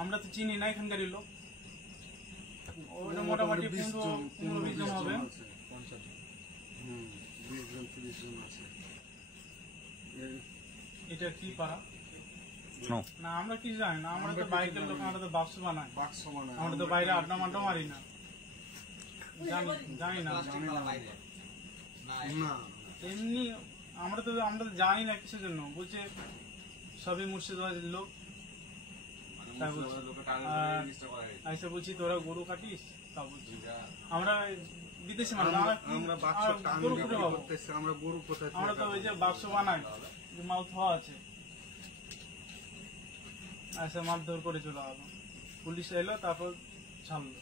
আমরা তো চিনি না এখানকারই লোক। ওটা মোটামুটি 15-20 জন হবে। এটা কি পাড়া না আমরা কি জানি না, আমরা তো বাইকের লোক, আমরা তো বাক্স বানাই, আমরা তো বাইরে আড্ডা মাড্ডা মারি না, জানি না এমনি। আমরা তো জানি না কিছুর জন্য, বলছে সবই মুর্শিদাবাদের লোক। আইসা বলছি তোরা গরু কাটিস, তা বলছি আমরা বিদেশি মানুষ, আমরা তো ওই যে বাক্স বানাই, মাল খাওয়া আছে। আচ্ছা মারধর করে চলে গেল, পুলিশ এলো তারপর ছাড়লো।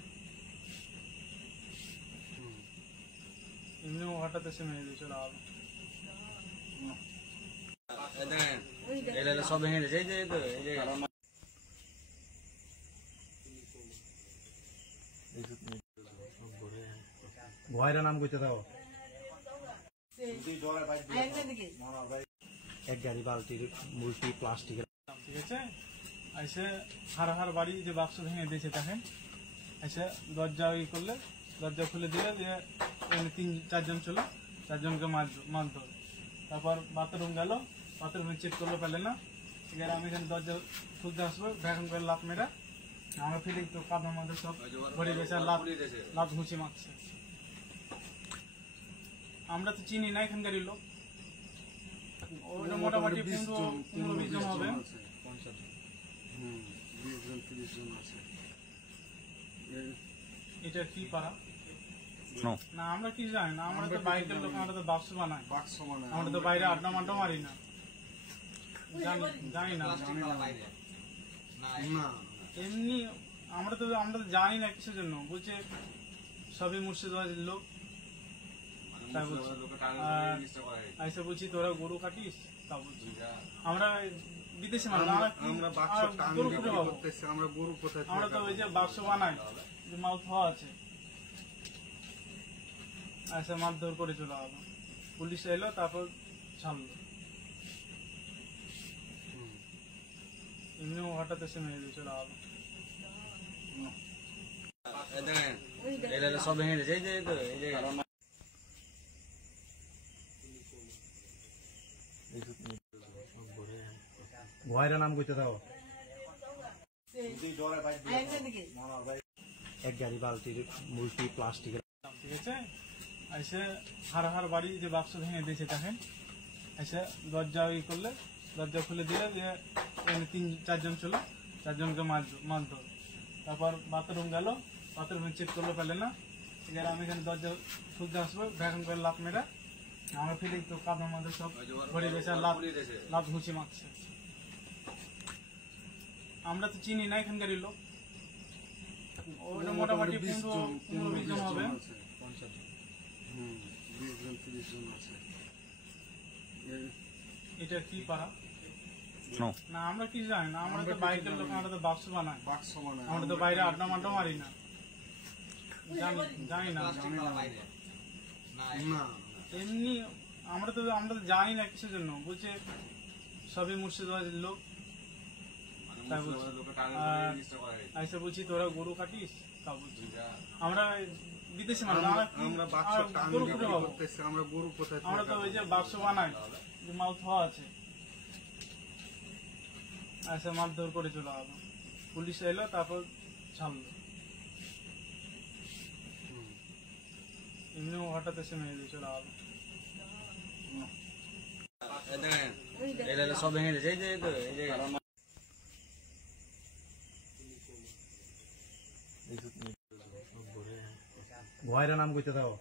এমনি হঠাৎ এসে মেরে দিয়ে চলে গেল। সব ভেঙে গেছে। ভয়ের নাম কইতে দাও। এক গাড়ি বালতির মুলটি প্লাস্টিকের, ঠিক আছে। এসে হার বাড়ি যে বাক্স ভেঙে দিয়েছে দেখেন, এসে দরজা ই করলে, দরজা খুলে দিয়ে 3-4 জন ছিল, 4 জনকে মারধর। তারপর বাথরুম গেল, বাথরুমে চেক করলো, পেলে না। এবার আমি এখানে দরজা খুলতে আসবো, ভ্যাকুম করে লাভ মেরা, আমরা ফিরে তো কাঁধার মধ্যে সব ভরে গেছে, লাভ ঘুষি মারছে। আমরা তো চিনি না এখানকারই লোক। ওটা মোটামুটি 15-20 জন হবে। এটা কি পাড়া না আমরা কি জানি না, আমরা তো বাইকের লোক, আমরা তো বাক্স বানাই, আমরা তো বাইরে আড্ডা মাড্ডা মারি না, জানি না এমনি। আমরা তো জানি না কিছুর জন্য, বলছে সবই মুর্শিদাবাদের লোক। আইসা বলছি তোরা গরু কাটিস, তা বলছি আমরা বিদেশি মানুষ, আমরা তো ওই যে বাক্স বানাই, মাল খাওয়া আছে। আচ্ছা মারধর করে চলে গেল, পুলিশ এলো তারপর ছাড়লো। এমনি হঠাৎ এসে মেরে দিয়ে চলে গেল। সব ভেঙে গেছে। ভয়ের নাম কইতে দাও। এক গাড়ি বালতির মুলটি প্লাস্টিকের, ঠিক আছে। এসে হার বাড়ি যে বাক্স ভেঙে দিয়েছে দেখেন, এসে দরজা ই করলে, দরজা খুলে দিয়ে 3-4 জন ছিল, 4 জনকে মারধর। তারপর বাথরুম গেল, বাথরুমে চেক করলো, পেলে না। এবার আমি এখানে দরজা খুলতে আসবো, ভ্যাকুম করে লাভ মেরা, আমরা ফিরে তো কাঁধার মধ্যে সব ভরে গেছে, লাভ ঘুষি মারছে। আমরা তো চিনি না এখানকারই লোক। ওটা মোটামুটি 15-20 জন হবে। এটা কি পাড়া না আমরা কি জানি না, আমরা তো বাইকের লোক, আমরা তো বাক্স বানাই, আমরা তো বাইরে আড্ডা মাড্ডা মারি না, জানি না এমনি। আমরা তো জানি না কিছুর জন্য, বলছে সবই মুর্শিদাবাদের লোক। আইসা বলছি তোরা গরু কাটিস, তা বলছি আমরা বিদেশি মানুষ, আমরা তো ওই যে বাক্স বানাই, মাল খাওয়া আছে। আচ্ছা মারধর করে চলে গেল, পুলিশ এলো তারপর ছাড়লো। এমনি হঠাৎ এসে মেরে দিয়ে চলে গেল। সব ভেঙে গেছে। ভয়ের নাম কইতে দাও।